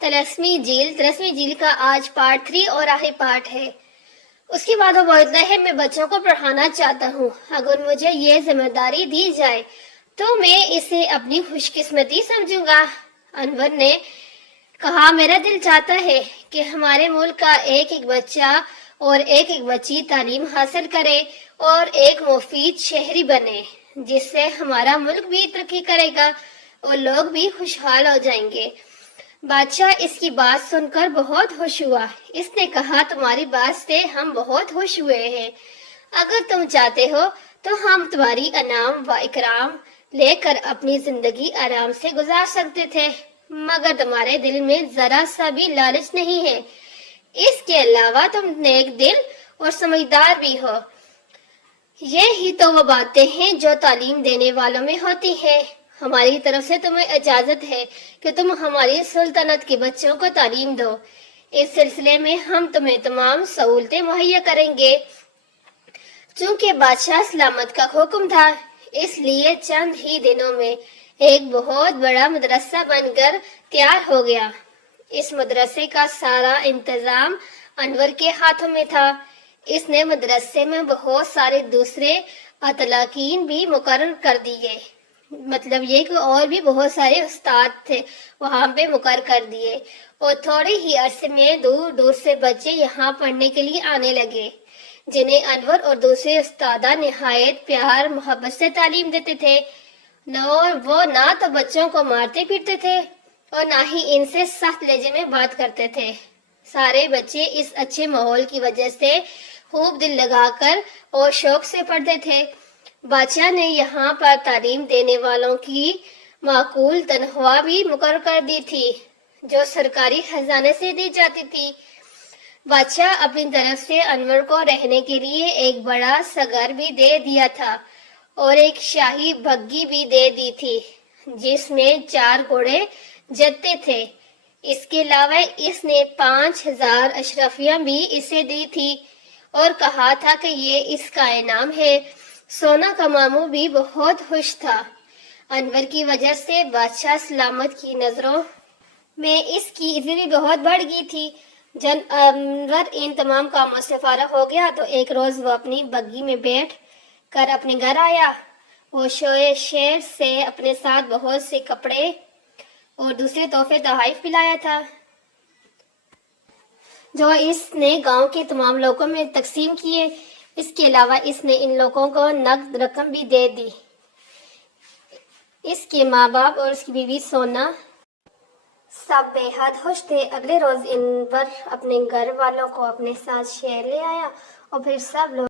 13ویں jail کا آج part 3 اور آخری پارٹ ہے۔ اس کے بعد وہ بولتا ہے میں بچوں کو پڑھانا چاہتا ہوں، اگر مجھے یہ ذمہ داری دی جائے تو میں اسے اپنی خوش قسمتی سمجھوں گا۔ انور نے کہا میرا دل چاہتا ہے کہ ہمارے ملک کا ایک ایک بچہ اور ایک ایک بچی تعلیم حاصل کرے اور ایک مفید شہری بنے، جس سے ہمارا ملک بھی ترقی کرے گا اور لوگ بھی خوشحال ہو جائیں گے۔ بادشاہ اس کی بات سن کر بہت خوش ہوا۔ اس نے کہا تمہاری بات سے ہم بہت خوش ہوئے ہیں، اگر تم چاہتے ہو تو ہم تمہاری انعام و اکرام لے کر اپنی زندگی آرام سے گزار سکتے تھے، مگر تمہارے دل میں ذرا سا بھی لالچ نہیں ہے، اس کے علاوہ تم نیک دل اور سمجھدار بھی ہو۔ یہ ہی تو وہ باتیں ہیں جو تعلیم دینے والوں میں ہوتی ہیں۔ ہماری طرف سے تمہیں اجازت ہے کہ تم ہماری سلطنت کے بچوں کو تعلیم دو، اس سلسلے میں ہم تمہیں تمام سہولتیں مہیا کریں گے۔ چونکہ بادشاہ سلامت کا حکم تھا، اس لیے چند ہی دنوں میں ایک بہت بڑا مدرسہ بن کر تیار ہو گیا۔ اس مدرسے کا سارا انتظام انور کے ہاتھوں میں تھا۔ اس نے مدرسے میں بہت سارے دوسرے اطلاقین بھی مقرر کر دیے، مطلب یہ کہ اور بھی بہت سارے استاد تھے وہاں پہ مقرر کر دیے، اور تھوڑے ہی عرصے میں دور دور سے بچے یہاں پڑھنے کے لیے آنے لگے، جنہیں انور اور دوسرے استادہ نہایت پیار محبت سے تعلیم دیتے تھے۔ وہ نہ تو بچوں کو مارتے پیٹتے تھے اور نہ ہی ان سے سخت لہجے میں بات کرتے تھے۔ سارے بچے اس اچھے ماحول کی وجہ سے خوب دل لگا کر اور شوق سے پڑھتے تھے۔ بادشاہ نے یہاں پر تعلیم دینے والوں کی معقول تنخواہ بھی مقرر کر دی تھی، جو سرکاری خزانے سے دی جاتی تھی۔ بادشاہ اپنی طرف سے انور کو رہنے کے لیے ایک بڑا سا گھر بھی دے دیا تھا اور ایک شاہی بگھی بھی دے دی تھی، جس میں 4 گھوڑے جتتے تھے۔ اس کے علاوہ اس نے 5000 اشرفیاں بھی اسے دی تھی اور کہا تھا کہ یہ اس کا انعام ہے۔ سونا کا ماموں بھی بہت خوش تھا۔ انور کی وجہ سے بادشاہ سلامت کی نظروں میں اس کی عزت بھی بہت بڑھ گئی تھی۔ جب انور ان تمام کاموں سے فارغ ہو گیا تو ایک روز وہ اپنی بگھی میں بیٹھ کر اپنے گھر آیا۔ وہ شہر سے اپنے ساتھ بہت سے کپڑے اور دوسرے تحفے تحائف بھی لایا تھا، جو اس نے گاؤں کے تمام لوگوں میں تقسیم کیے۔ اس کے علاوہ اس نے ان لوگوں کو نقد رقم بھی دے دی۔ اس کے ماں باپ اور اس کی بیوی سونا سب بے حد خوش تھے۔ اگلے روز انور اپنے گھر والوں کو اپنے ساتھ شہر لے آیا اور پھر سب لوگ